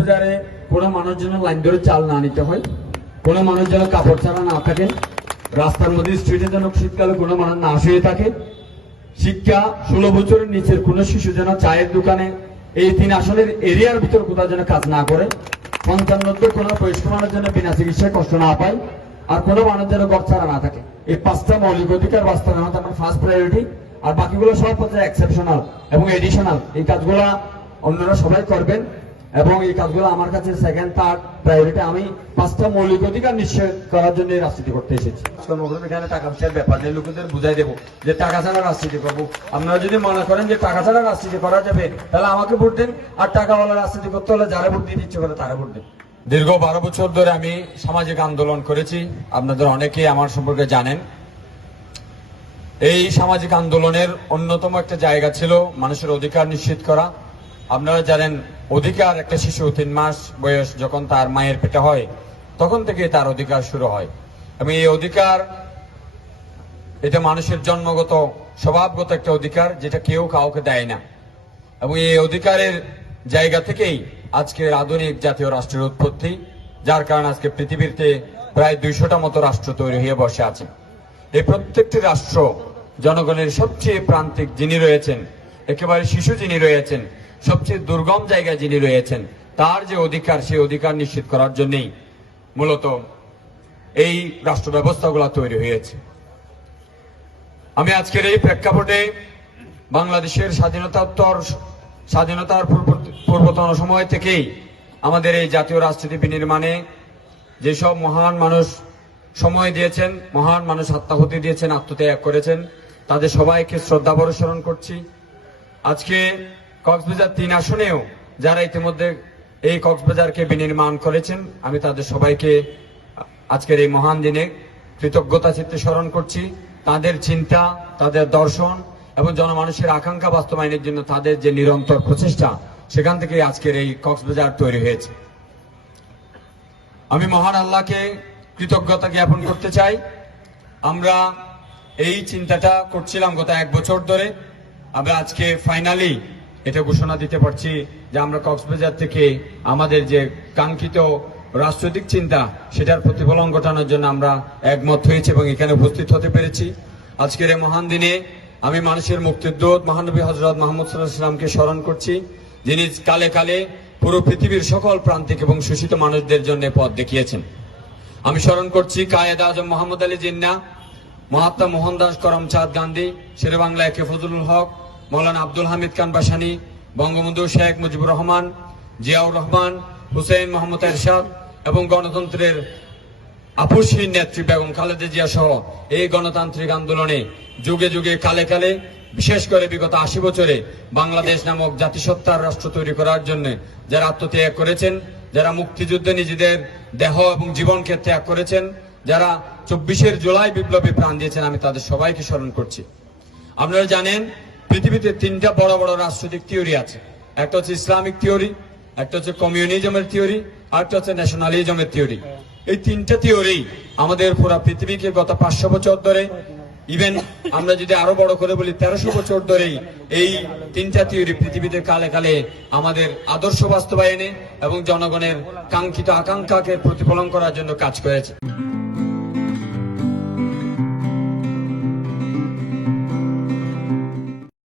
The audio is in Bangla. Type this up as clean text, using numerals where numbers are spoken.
কক্সবাজারে কোনো মানুষ যেন লাইন ধরে চাল না নিতে হয়, কোনো মানুষ যেন কাপড় ছাড়া না থাকে, রাস্তার মধ্যে স্ট্রিটে যেন শীতকালে কোনো মানুষ না শুয়ে থাকে, শিক্ষা 16 বছরের নিচের কোনো শিশু যেন চায়ের দোকানে এই 3 আসনের এরিয়ার ভিতর কোথাও যেন কাজ না করে, 55 কোনো বয়স্ক মানুষ যেন বিনা চিকিৎসায় কষ্ট না পায়, আর কোনো মানুষ যেন ঘর ছাড়া না থাকে। এই 5টা মৌলিক অধিকার বাস্তবায়ন হচ্ছে আমার ফার্স্ট প্রায়োরিটি। আর বাকিগুলো সব হচ্ছে এক্সেপশনাল এবং এডিশনাল। এই কাজগুলো অন্যরা সবাই করবেন এবং এই কাজগুলো আমার কাছে সেকেন্ড থার্ড প্রায়োরিটি। আমি 5টা মৌলিক অধিকার নিশ্চয় করার জন্য রাজনীতি করতে এসেছি। এখানে টাকা পয়সার ব্যাপার নেই, লোকেদের বুঝাই দেবো যে টাকা ছাড়া রাজনীতি করবো। আপনারা যদি মনে করেন যে টাকা ছাড়া রাজনীতি করা যাবে, তাহলে আমাকে ভোট দেন, আর টাকাওয়ালা রাজনীতি করতে হলে যারা ভোট দিতে ইচ্ছে করে তারা ভোট দেন। দীর্ঘ 12 বছর ধরে আমি সামাজিক আন্দোলন করেছি, আপনাদের অনেকেই আমার সম্পর্কে জানেন। এই সামাজিক আন্দোলনের অন্যতম একটা জায়গা ছিল মানুষের অধিকার নিশ্চিত করা। আপনারা জানেন, অধিকার একটা শিশু 3 মাস বয়স যখন তার মায়ের পেটে হয় তখন থেকে তার অধিকার শুরু হয়, এবং এই অধিকার এটা মানুষের জন্মগত স্বভাবগত একটা অধিকার, যেটা কেউ কাউকে দেয় না। এবং এই অধিকারের জায়গা থেকেই আজকের আধুনিক জাতীয় রাষ্ট্রের উৎপত্তি, যার কারণে আজকে পৃথিবীতে প্রায় 200টা মতো রাষ্ট্র তৈরি হয়ে বসে আছে। এই প্রত্যেকটি রাষ্ট্র জনগণের সবচেয়ে প্রান্তিক যিনি রয়েছেন, একেবারে শিশু যিনি রয়েছেন, সবচেয়ে দুর্গম জায়গায় যিনি রয়েছেন, তার যে অধিকার, সেই অধিকার নিশ্চিত করার জন্যই মূলত এই রাষ্ট্র ব্যবস্থাগুলো তৈরি হয়েছে। আমি আজকের এই প্রেক্ষাপটে বাংলাদেশের স্বাধীনতার পূর্বতন সময় থেকেই আমাদের এই জাতীয় রাজনীতি বিনির্মাণে যেসব মহান মানুষ সময় দিয়েছেন, মহান মানুষ আত্মাহুতি দিয়েছেন, আত্মত্যাগ করেছেন, তাদের সবাইকে শ্রদ্ধা স্মরণ করছি। আজকে কক্সবাজার 3 আসনেও যারা ইতিমধ্যে এই কক্সবাজারকে বিনির্মাণ করেছেন, আমি তাদের সবাইকে আজকের এই মহান দিনে কৃতজ্ঞতা চিত্তে স্মরণ করছি। তাদের চিন্তা, তাদের দর্শন এবং জনমানুষের আকাঙ্ক্ষা বাস্তবায়নের জন্য তাদের যে নিরন্তর প্রচেষ্টা, সেখান থেকে আজকের এই কক্সবাজার তৈরি হয়েছে। আমি মহান আল্লাহকে কৃতজ্ঞতা জ্ঞাপন করতে চাই। আমরা এই চিন্তাটা করছিলাম গত 1 বছর ধরে, আমরা আজকে ফাইনালি এটা ঘোষণা দিতে পারছি যে আমরা কক্সবাজার থেকে আমাদের যে কাঙ্ক্ষিত রাজনৈতিক চিন্তা, সেটার প্রতিফলন ঘটানোর জন্য আমরা একমত হয়েছি এবং এখানে উপস্থিত হতে পেরেছি। আজকের এই মহান দিনে আমি মানুষের মুক্তির দূত মহানবী হযরত মুহাম্মদ সাল্লাল্লাহু আলাইহি ওয়াসাল্লামকে স্মরণ করছি, যিনি কালে কালে পুরো পৃথিবীর সকল প্রান্তিক এবং শোষিত মানুষদের জন্য পথ দেখিয়েছেন। আমি স্মরণ করছি কায়েদ আজম মোহাম্মদ আলী জিন্নাহ, মহাত্মা মোহনদাস করমচাঁদ গান্ধী, শেরেবাংলা একে ফজলুল হক, মৌলানা আব্দুল হামিদ খান বাসানী, বঙ্গবন্ধু শেখ মুজিবুর রহমান, জিয়াউর রহমান, হুসেইন মোহাম্মদ এরশাদ এবং গণতন্ত্রের আপসহীন নেত্রী বেগম খালেদা জিয়া সহ এই গণতান্ত্রিক আন্দোলনে যুগে যুগে কালে কালে, বিশেষ করে বিগত 80 বছরে বাংলাদেশ নামক জাতিসত্তার রাষ্ট্র তৈরি করার জন্য যারা আত্মত্যাগ করেছেন, যারা মুক্তিযুদ্ধে নিজেদের দেহ এবং জীবনকে ত্যাগ করেছেন, যারা 24 জুলাই বিপ্লবী প্রাণ দিয়েছেন, আমি তাদের সবাইকে স্মরণ করছি। আপনারা জানেন, পৃথিবীতে 3টা বড় বড় রাজনৈতিক থিওরি আছে। একটা হচ্ছে ইসলামিক থিওরি, একটা হচ্ছে কমিউনিজমের থিওরি, আর একটা হচ্ছে ন্যাশনালিজমের থিওরি। এই 3টা থিওরি আমাদের পুরো পৃথিবীকে গত 500 বছর ধরে, ইভেন আমরা যদি আরো বড় করে বলি 1300 বছর ধরেই এই 3টা থিওরি পৃথিবীতে কালে কালে আমাদের আদর্শ বাস্তবায়নে এবং জনগণের কাঙ্ক্ষিত আকাঙ্ক্ষাকে প্রতিফলন করার জন্য কাজ করেছে।